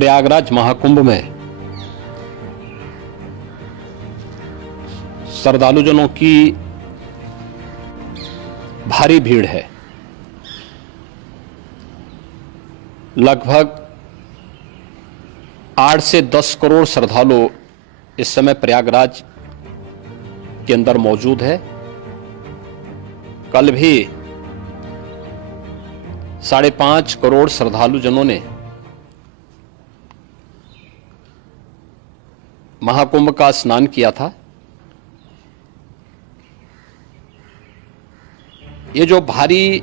प्रयागराज महाकुंभ में श्रद्धालुजनों की भारी भीड़ है। लगभग 8 से 10 करोड़ श्रद्धालु इस समय प्रयागराज के अंदर मौजूद है। कल भी 5.5 करोड़ श्रद्धालुजनों ने महाकुंभ का स्नान किया था। ये जो भारी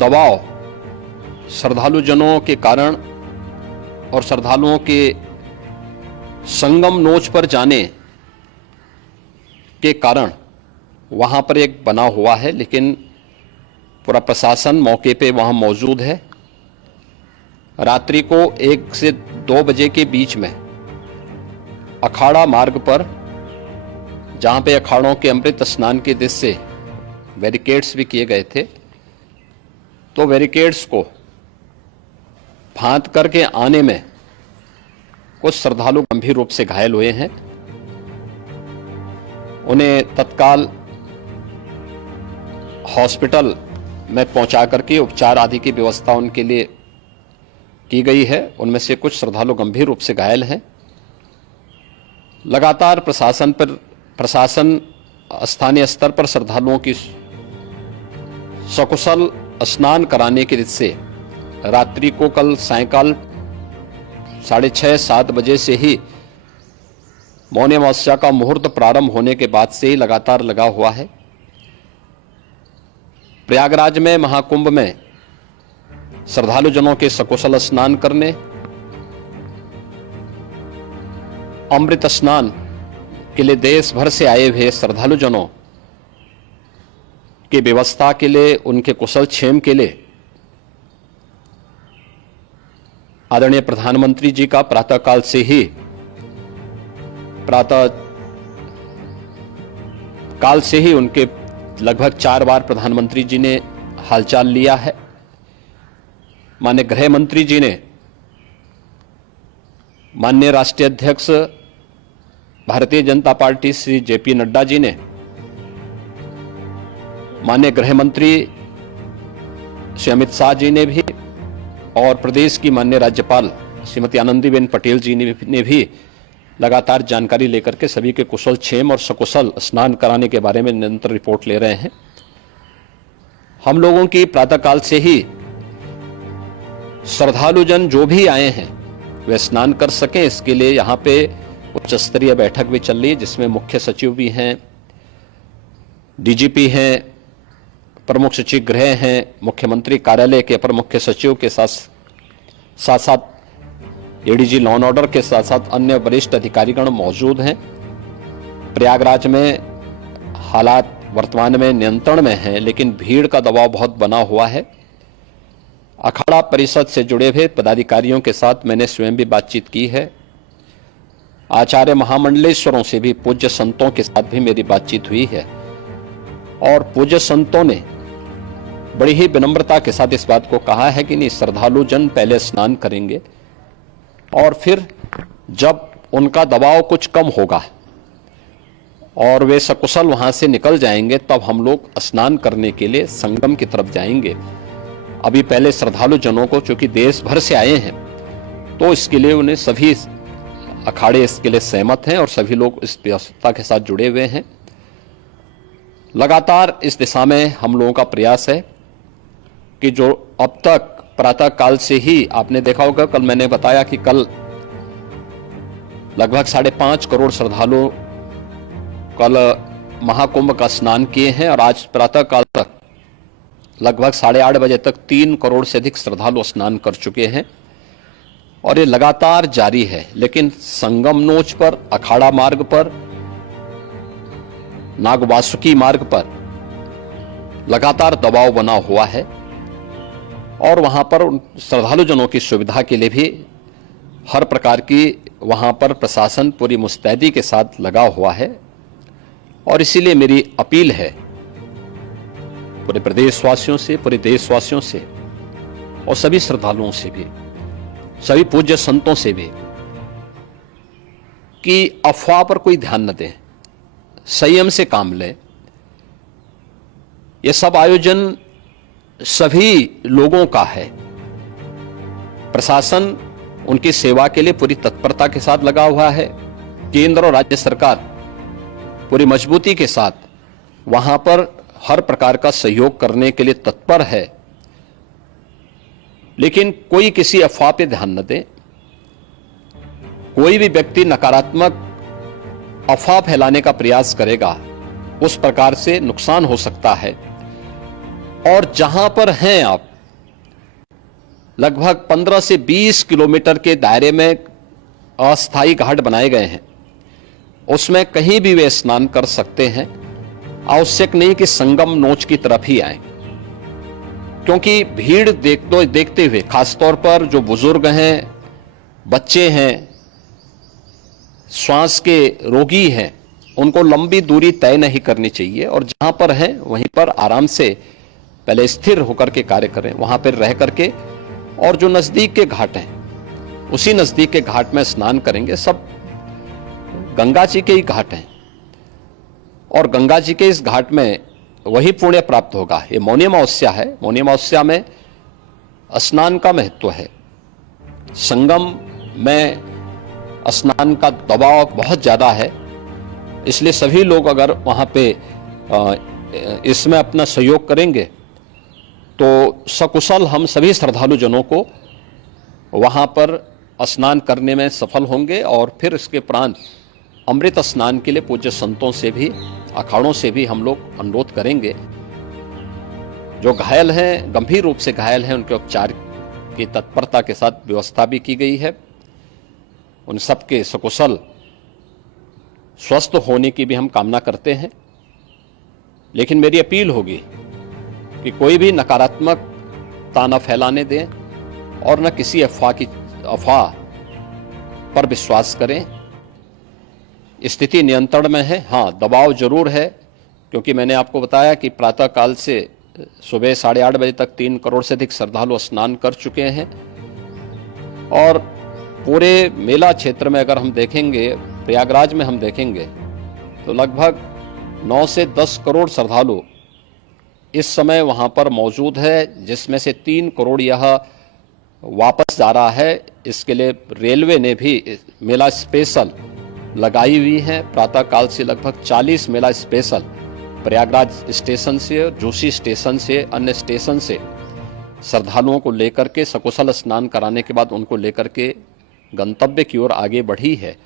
दबाव श्रद्धालुजनों के कारण और श्रद्धालुओं के संगम नोच पर जाने के कारण वहां पर एक बना हुआ है, लेकिन पूरा प्रशासन मौके पे वहां मौजूद है। रात्रि को 1 से 2 बजे के बीच में अखाड़ा मार्ग पर, जहां पे अखाड़ों के अमृत स्नान के दृश्य से बैरिकेड्स भी किए गए थे, तो बैरिकेड्स को फांद करके आने में कुछ श्रद्धालु गंभीर रूप से घायल हुए हैं। उन्हें तत्काल हॉस्पिटल में पहुंचा करके उपचार आदि की व्यवस्था उनके लिए की गई है। उनमें से कुछ श्रद्धालु गंभीर रूप से घायल हैं। लगातार प्रशासन स्थानीय स्तर पर श्रद्धालुओं की सकुशल स्नान कराने के दृष्टि से रात्रि को कल सायंकाल 6:30-7 बजे से ही मौनी अमावस्या का मुहूर्त प्रारंभ होने के बाद से ही लगातार लगा हुआ है। प्रयागराज में महाकुंभ में श्रद्धालुजनों के सकुशल स्नान करने, अमृत स्नान के लिए देश भर से आए हुए श्रद्धालुजनों की व्यवस्था के लिए, उनके कुशल क्षेम के लिए आदरणीय प्रधानमंत्री जी का प्रातःकाल से ही उनके लगभग 4 बार प्रधानमंत्री जी ने हालचाल लिया है। माननीय गृह मंत्री जी ने, माननीय राष्ट्रीय अध्यक्ष भारतीय जनता पार्टी श्री जेपी नड्डा जी ने, माननीय गृह मंत्री श्री अमित शाह जी ने भी, और प्रदेश की माननीय राज्यपाल श्रीमती आनंदीबेन पटेल जी ने भी लगातार जानकारी लेकर के सभी के कुशल क्षेम और सकुशल स्नान कराने के बारे में निरंतर रिपोर्ट ले रहे हैं। हम लोगों की प्रातःकाल से ही श्रद्धालुजन जो भी आए हैं वे स्नान कर सकें, इसके लिए यहाँ पे उच्च स्तरीय बैठक भी चल रही है, जिसमें मुख्य सचिव भी हैं, डीजीपी हैं, प्रमुख सचिव गृह हैं, मुख्यमंत्री कार्यालय के अपर मुख्य सचिव के साथ साथ एडीजी लॉ एंड ऑर्डर के साथ साथ अन्य वरिष्ठ अधिकारीगण मौजूद हैं। प्रयागराज में हालात वर्तमान में नियंत्रण में हैं, लेकिन भीड़ का दबाव बहुत बना हुआ है। अखाड़ा परिषद से जुड़े हुए पदाधिकारियों के साथ मैंने स्वयं भी बातचीत की है। आचार्य महामंडलेश्वरों से भी, पूज्य संतों के साथ भी मेरी बातचीत हुई है, और पूज्य संतों ने बड़ी ही विनम्रता के साथ इस बात को कहा है कि नहीं, श्रद्धालु जन पहले स्नान करेंगे और फिर जब उनका दबाव कुछ कम होगा और वे सकुशल वहां से निकल जाएंगे, तब हम लोग स्नान करने के लिए संगम की तरफ जाएंगे। अभी पहले श्रद्धालु जनों को, चूंकि देश भर से आए हैं, तो इसके लिए उन्हें सभी अखाड़े इसके लिए सहमत हैं और सभी लोग इस व्यवस्था के साथ जुड़े हुए हैं। लगातार इस दिशा में हम लोगों का प्रयास है कि जो अब तक प्रातः काल से ही आपने देखा होगा, कल मैंने बताया कि कल लगभग 5.5 करोड़ श्रद्धालु कल महाकुंभ का स्नान किए हैं, और आज प्रातः काल तक लगभग 8:30 बजे तक 3 करोड़ से अधिक श्रद्धालु स्नान कर चुके हैं, और ये लगातार जारी है। लेकिन संगम नोच पर, अखाड़ा मार्ग पर, नागवासुकी मार्ग पर लगातार दबाव बना हुआ है, और वहां पर श्रद्धालुजनों की सुविधा के लिए भी हर प्रकार की वहां पर प्रशासन पूरी मुस्तैदी के साथ लगा हुआ है। और इसीलिए मेरी अपील है पूरे प्रदेशवासियों से, पूरे देशवासियों से और सभी श्रद्धालुओं से भी सभी पूज्य संतों से भी कि अफवाह पर कोई ध्यान न दें, संयम से काम लें। यह सब आयोजन सभी लोगों का है। प्रशासन उनकी सेवा के लिए पूरी तत्परता के साथ लगा हुआ है। केंद्र और राज्य सरकार पूरी मजबूती के साथ वहां पर हर प्रकार का सहयोग करने के लिए तत्पर है। लेकिन कोई किसी अफवाह पे ध्यान न दे। कोई भी व्यक्ति नकारात्मक अफवाह फैलाने का प्रयास करेगा, उस प्रकार से नुकसान हो सकता है। और जहां पर हैं आप, लगभग 15 से 20 किलोमीटर के दायरे में अस्थायी घाट बनाए गए हैं, उसमें कहीं भी वे स्नान कर सकते हैं। आवश्यक नहीं कि संगम नोच की तरफ ही आए, क्योंकि भीड़ देखते हुए खासतौर पर जो बुजुर्ग हैं, बच्चे हैं, श्वास के रोगी हैं, उनको लंबी दूरी तय नहीं करनी चाहिए और जहां पर हैं वहीं पर आराम से पहले स्थिर होकर के कार्य करें, वहां पर रह करके। और जो नजदीक के घाट हैं, उसी नजदीक के घाट में स्नान करेंगे। सब गंगा जी के ही घाट हैं और गंगा जी के इस घाट में वही पुण्य प्राप्त होगा। ये मौनी अमावस्या है। मौनी अमावस्या में स्नान का महत्व है। संगम में स्नान का दबाव बहुत ज्यादा है, इसलिए सभी लोग अगर वहां पे इसमें अपना सहयोग करेंगे तो सकुशल हम सभी श्रद्धालु जनों को वहां पर स्नान करने में सफल होंगे। और फिर इसके उपरांत अमृत स्नान के लिए पूज्य संतों से भी, अखाड़ों से भी हम लोग अनुरोध करेंगे। जो घायल हैं, गंभीर रूप से घायल हैं, उनके उपचार की तत्परता के साथ व्यवस्था भी की गई है। उन सबके सकुशल स्वस्थ होने की भी हम कामना करते हैं। लेकिन मेरी अपील होगी कि कोई भी नकारात्मक ताना फैलाने दें और न किसी अफवाह पर विश्वास करें। स्थिति नियंत्रण में है। हाँ, दबाव जरूर है, क्योंकि मैंने आपको बताया कि प्रातः काल से सुबह 8:30 बजे तक 3 करोड़ से अधिक श्रद्धालु स्नान कर चुके हैं। और पूरे मेला क्षेत्र में अगर हम देखेंगे, प्रयागराज में हम देखेंगे तो लगभग 9 से 10 करोड़ श्रद्धालु इस समय वहां पर मौजूद है, जिसमें से 3 करोड़ यह वापस जा रहा है। इसके लिए रेलवे ने भी मेला स्पेशल लगाई हुई है। प्रातः काल से लगभग 40 मेला स्पेशल प्रयागराज स्टेशन से, जोशी स्टेशन से, अन्य स्टेशन से श्रद्धालुओं को लेकर के सकुशल स्नान कराने के बाद उनको लेकर के गंतव्य की ओर आगे बढ़ी है।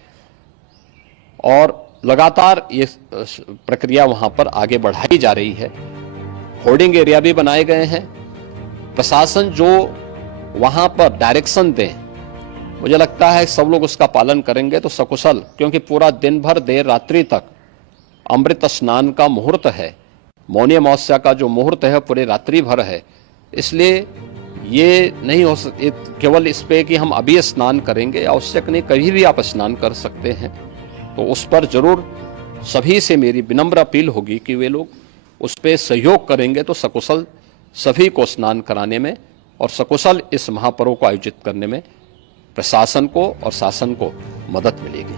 और लगातार ये प्रक्रिया वहां पर आगे बढ़ाई जा रही है। होर्डिंग एरिया भी बनाए गए हैं। प्रशासन जो वहां पर डायरेक्शन दे, मुझे लगता है सब लोग उसका पालन करेंगे तो सकुशल, क्योंकि पूरा दिन भर देर रात्रि तक अमृत स्नान का मुहूर्त है। मौनी अमावस्या का जो मुहूर्त है पूरे रात्रि भर है, इसलिए ये नहीं हो सकता केवल इस पे कि हम अभी स्नान करेंगे। आवश्यक नहीं, कभी भी आप स्नान कर सकते हैं। तो उस पर जरूर सभी से मेरी विनम्र अपील होगी कि वे लोग उस पर सहयोग करेंगे तो सकुशल सभी को स्नान कराने में और सकुशल इस महापर्व को आयोजित करने में प्रशासन को और शासन को मदद मिलेगी।